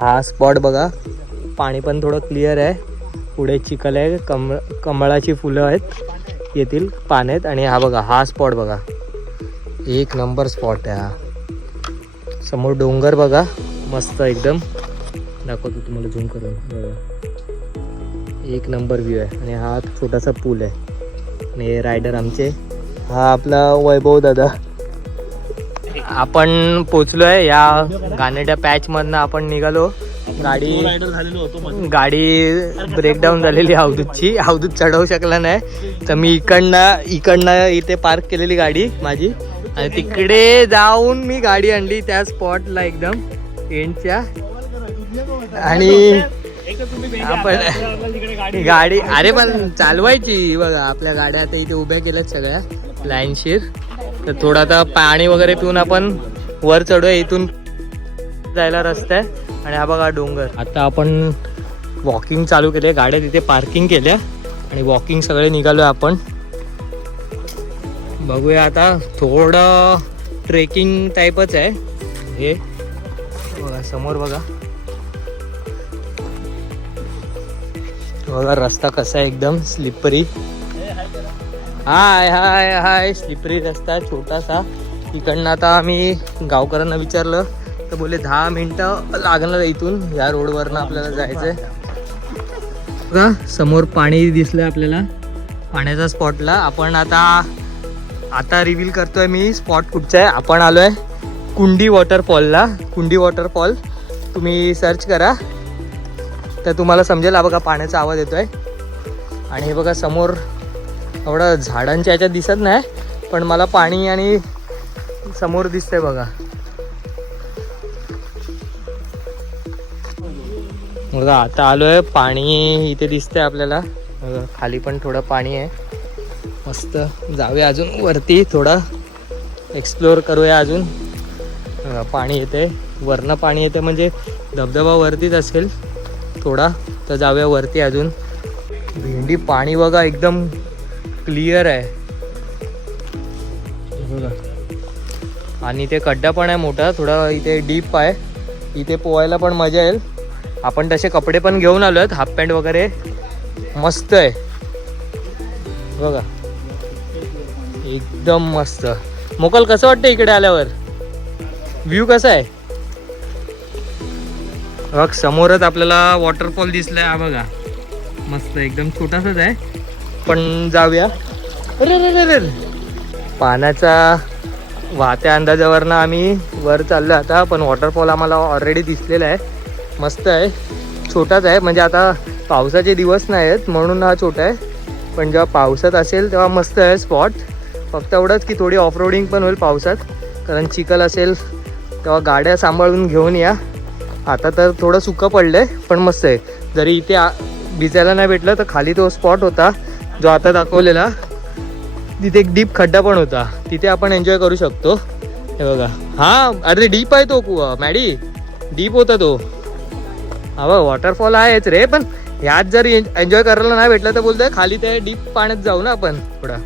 हा स्पॉट बघा. पाणी पण थोडं क्लिअर आहे. पुढे चिखल आहे. कम कमळाची फुलं आहेत. येथील आहेत आणि हा बघा हा स्पॉट बघा. एक नंबर स्पॉट आहे हा. समोर डोंगर बघा. मस्त एकदम. दाखवतो तुम्हाला झूम करून. बघा. एक नंबर व्ह्यू आहे. आणि हा छोटासा पूल आहे. आणि रायडर आमचे. हा आपला वैभव दादा. आपण पोचलोय या घाणेड्या पॅच मधनं आपण निघालो. गाडी गाडी ब्रेकडाऊन झालेली अवधूतची अवधूत चढवू शकला नाही. तर मी इकडनं इकडनं इथे पार्क केलेली गाडी माझी. आणि तिकडे जाऊन मी गाडी आणली त्या स्पॉटला एकदम. एंडच्या. आणि आपण गाडी अरे पण चालवायची बघा. आपल्या गाड्या आता इथे उभ्या केल्यात सगळ्या. लाईनशीर. तर थोडं आता पाणी वगैरे पिऊन आपण वर चढूया इथून जायला रस्ता आहे. आणि हा बघा डोंगर. आता आपण वॉकिंग चालू केले गाड्या तिथे पार्किंग केल्या. आणि वॉकिंग सगळे निघालोय आपण. बघूया आता थोडं ट्रेकिंग टाईपच आहे. हे बघा समोर बघा. बघा रस्ता कसा आहे एकदम स्लिपरी हाय हाय हाय. स्लिपरी रस्ता छोटासा. इकडनं आता आम्ही गावकऱ्यांना विचारलं. तर बोले दहा मिनटं लागणार इथून. या रोडवरनं आपल्याला जायचंय. का समोर पाणी दिसलं आपल्याला. पाण्याच्या स्पॉटला. आपण आता आता रिव्हील करतोय मी स्पॉट कुठचा आहे. आपण आलोय कुंडी वॉटरफॉलला. कुंडी वॉटरफॉल तुम्ही सर्च करा. तर तुम्हाला समजेल हा बघा पाण्याचा आवाज येतोय. आणि हे बघा समोर एवढं झाडांच्या ह्याच्यात दिसत नाही पण मला पाणी आणि समोर दिसतंय बघा. बघा आता आलोय पाणी इथे दिसतंय आपल्याला. खाली पण थोडं पाणी आहे. मस्त जाऊया अजून वरती थोडं. एक्सप्लोअर करूया अजून. पाणी येते वरनं पाणी येतं म्हणजे धबधबा वरतीच असेल थोडा तर जाऊया वरती अजून. भेंडी पाणी बघा एकदम क्लिअर आहे. बघा. आणि इथे खड्डा पण आहे मोठा थोडा इथे डीप आहे. इथे पोहायला पण मजा येईल. आपण तसे कपडे पण घेऊन आलो आहेत हाफ पॅन्ट वगैरे मस्त आहे. बघा. एकदम मस्त. मोकल कसं वाटतं इकडे आल्यावर? व्ह्यू कसा आहे? बघ समोरच आपल्याला वॉटरफॉल दिसलाय. हा बघा. मस्त एकदम छोटासाच आहे. पण जाऊया. अरे पाण्याचा वाहत्या अंदाजावरनं आम्ही वर चाललो आता पण वॉटरफॉल आम्हाला ऑलरेडी दिसलेला आहे. मस्त आहे. छोटाच आहे म्हणजे आता पावसाचे दिवस नाही आहेत म्हणून हा छोटा आहे. पण जेव्हा पावसात असेल तेव्हा मस्त आहे स्पॉट फक्त एवढंच की थोडी ऑफ रोडिंग पण होईल पावसात. कारण चिखल असेल तेव्हा गाड्या सांभाळून घेऊन या. आता तर थोडं सुकं पडलं आहे पण मस्त आहे. जरी इथे आ- भिजायला नाही भेटलं तर खाली तो स्पॉट होता. जो आता दाखवलेला तिथे एक डीप खड्डा पण होता. तिथे आपण एन्जॉय करू शकतो. हे बघा. हा अरे डीप आहे तो कुवा मॅडी. डीप होता तो. हा वॉटरफॉल आहेच रे पण ह्यात जर एन्जॉय करायला नाही भेटलं तर बोलतोय खाली ते डीप पाण्यात जाऊ ना आपण. थोडा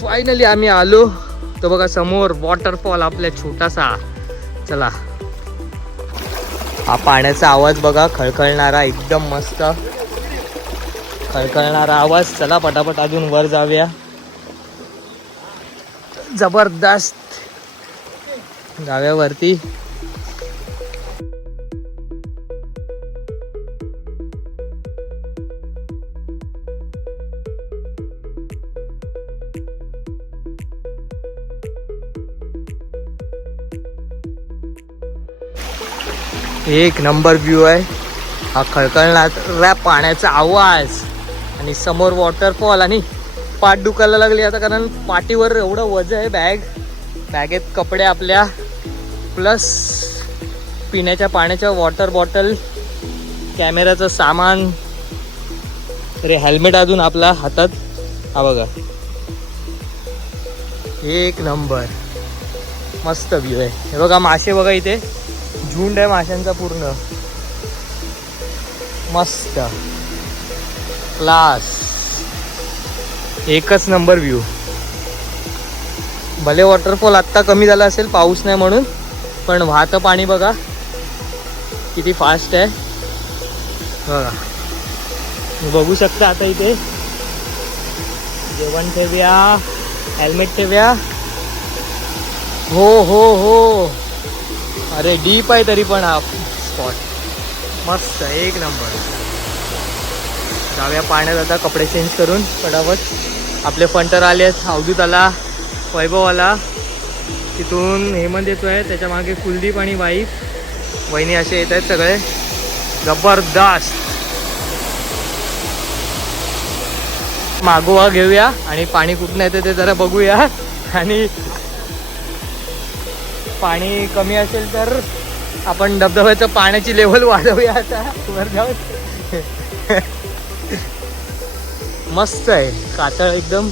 फायनली आम्ही आलो. तो बघा समोर वॉटरफॉल आपल्या छोटासा. चला. हा पाण्याचा आवाज बघा खळखळणारा एकदम मस्त. कळकळणारा आवाज. चला पटापट अजून वर जाऊया. जबरदस्त. जाव्यावरती. एक नंबर व्ह्यू आहे. हा खळखळणारा पाण्याचा आवाज. आणि समोर वॉटरफॉल आणि पाठ दुखायला लागली आता कारण पाठीवर एवढं वजन आहे बॅग बॅगेत कपडे आपल्या. प्लस पिण्याच्या पाण्याच्या वॉटर बॉटल कॅमेराचं सामान अरे हेल्मेट अजून आपला हातात. हा बघा. एक नंबर मस्त व्ह्यू आहे. हे बघा मासे बघा इथे. झुंड आहे माशांचा पूर्ण. मस्त. क्लास. एकच नंबर व्ह्यू भले वॉटरफॉल आत्ता कमी झाला असेल पाऊस नाही म्हणून पण वाहतं पाणी बघा. किती फास्ट आहे. बघा. बघू शकता आता इथे. जेवण ठेवूया. हेल्मेट ठेवूया. हो हो हो. अरे डीप आहे तरी पण हा स्पॉट मस्त एक नंबर. जाऊया पाण्यात आता कपडे चेंज करून फटाफट. आपले फंटर आले आहेत अवधूत आला वैभव आला तिथून हेमंत येतोय त्याच्यामागे कुलदीप आणि वाईफ. वहिनी असे येत आहेत सगळे. जबरदस्त. मागोवा घेऊया आणि पाणी कुठनं येतं ते जरा बघूया. आणि पाणी कमी असेल तर आपण धबधब्याचं पाण्याची लेवल वाढवूया आता. वर जाऊन मस्त आहे. कातळ एकदम.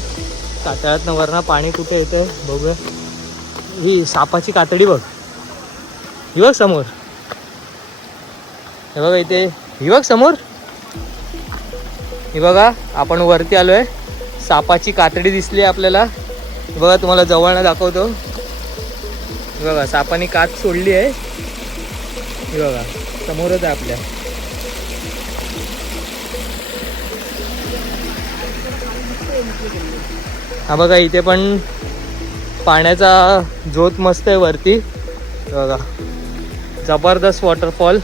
कातळात वरनं पाणी कुठे येतं बघूया. ही सापाची कातडी बघ. ही बघ समोर. हे बघा इथे. ही बघ समोर. ही बघा आपण वरती आलोय. सापाची कातडी दिसली आपल्याला. बघा तुम्हाला जवळनं दाखवतो. बघा सापाने कात सोडली आहे. हे बघा समोरच आहे आपल्या. हा बघा इथे पण पाण्याचा झोत मस्त आहे वरती. बघा जबरदस्त वॉटरफॉल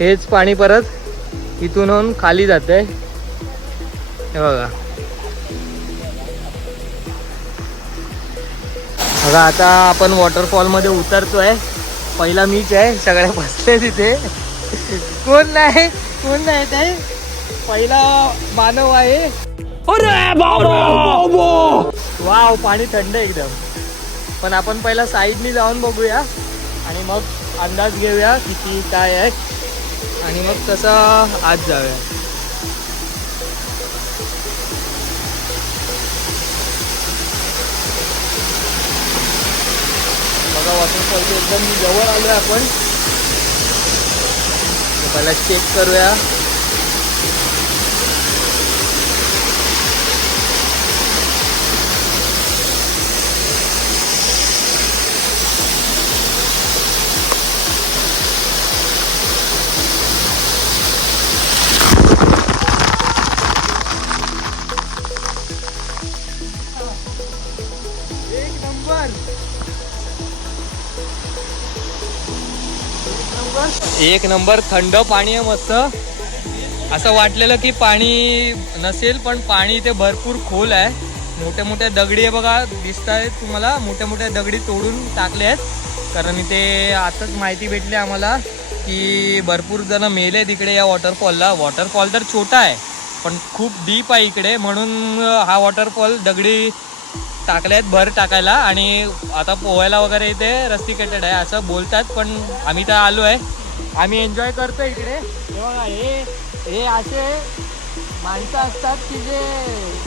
हेच पाणी परत इथून होऊन खाली जात आहे हे बघा. बघा आता आपण वॉटरफॉलमध्ये उतरतोय. पहिला मीच आहे सगळ्या बसले तिथे. कोण नाही? कोण नाही ते पहिला मानव आहे. वाव पाणी थंड एकदम. पण आपण पहिला साईडनी जाऊन बघूया आणि मग अंदाज घेऊया किती काय आहे. आणि मग तसं आत जाऊया. बघा वॉटरफॉलचे एकदम जवळ आलो आहे आपण पहिला चेक करूया. एक नंबर थंड पाणी आहे मस्त. असं वाटलेलं की पाणी नसेल पण पाणी इथे भरपूर खोल आहे. मोठे मोठे दगडी आहे बघा दिसत आहेत तुम्हाला. मोठ्या मोठ्या दगडी तोडून टाकले आहेत. कारण इथे आताच माहिती भेटली आम्हाला की भरपूर जण मेले तिकडे या वॉटरफॉलला वॉटरफॉल तर छोटा आहे पण खूप डीप आहे इकडे. म्हणून हा वॉटरफॉल दगडी टाकले आहेत भर टाकायला आणि आता पोहायला वगैरे इथे रस्टिकेटेड आहे असं बोलतात पण आम्ही तर आलो आहे. आम्ही एन्जॉय करतो इकडे. हे बघा हे हे असे माणसं असतात की जे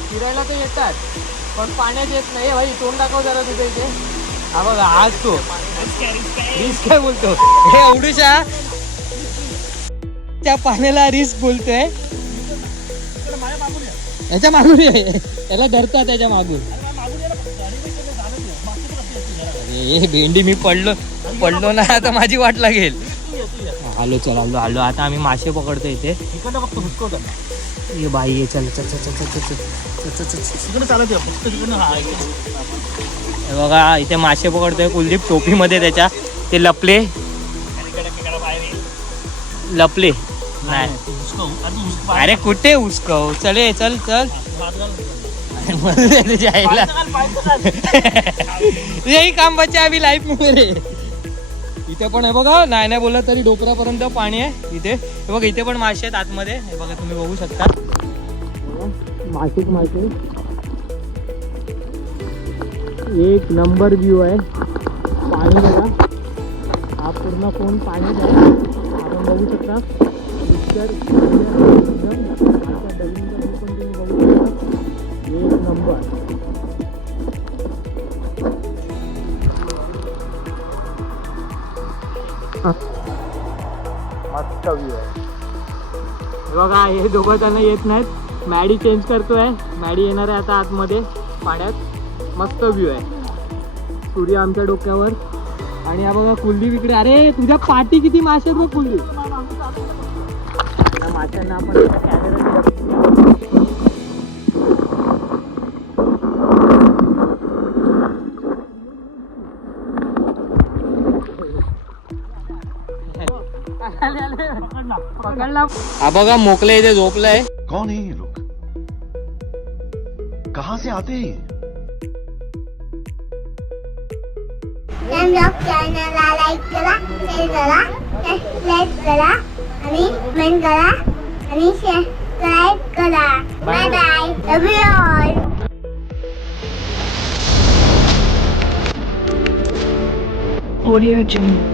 फिरायला तर येतात पण पाण्यात येत नाही. भाई तोंड दाखव जरा तिथे इथे. हा बघा आज तो. रिस्क काय बोलतो? हे एवढीशा त्या पाण्याला रिस्क बोलतोय. याच्या मागून याला त्याला धरतात त्याच्या मागून. ए भेंडी मी पडलो. पडलो ना आता माझी वाट लागेल. हॅलो चल हॅलो हॅलो आता आम्ही मासे पकडतो इथे. ये बाई ये चल चल चल चल चल चल बघा इथे मासे पकडतोय कुलदीप टोपीमध्ये त्याच्या. ते लपले. लपले. नाही अरे कुठे उसकव चले चल चल. यही काम बच्चा अभी लाईफमध्ये. इथे पण आहे बघा नाही नाही बोलत तरी डोकरापर्यंत पाणी आहे इथे. हे बघा इथे पण मासे आहेत आतमध्ये. हे बघा तुम्ही बघू शकता. मासेच मासे एक नंबर व्ह्यू आहे. पाणी बघा. हा पूर्ण कोण पाणी आपण बघू शकता. पिक्चर एक नंबर. मस्त व्ह्यू आहे. बघा हे दोघं त्यांना येत नाहीत. मॅडी चेंज करतोय. मॅडी येणार आहे आता आतमध्ये पाण्यात. मस्त व्ह्यू आहे. सूर्य आमच्या डोक्यावर. आणि हा बघा कुलदीप इकडे. अरे तुझ्या पाठी किती मासे आहेत बघ कुलदीप. माशांना आपण कॅमेरा पकडला हा बघा मोकले इथे झोपलाय. कौन है ये लोग? कहां से आते हैं ये? चॅनलला लाईक करा शेअर करा सबस्क्राईब करा आणि कमेंट करा आणि सबस्क्राईब करा bye bye love you all Audio Jungle.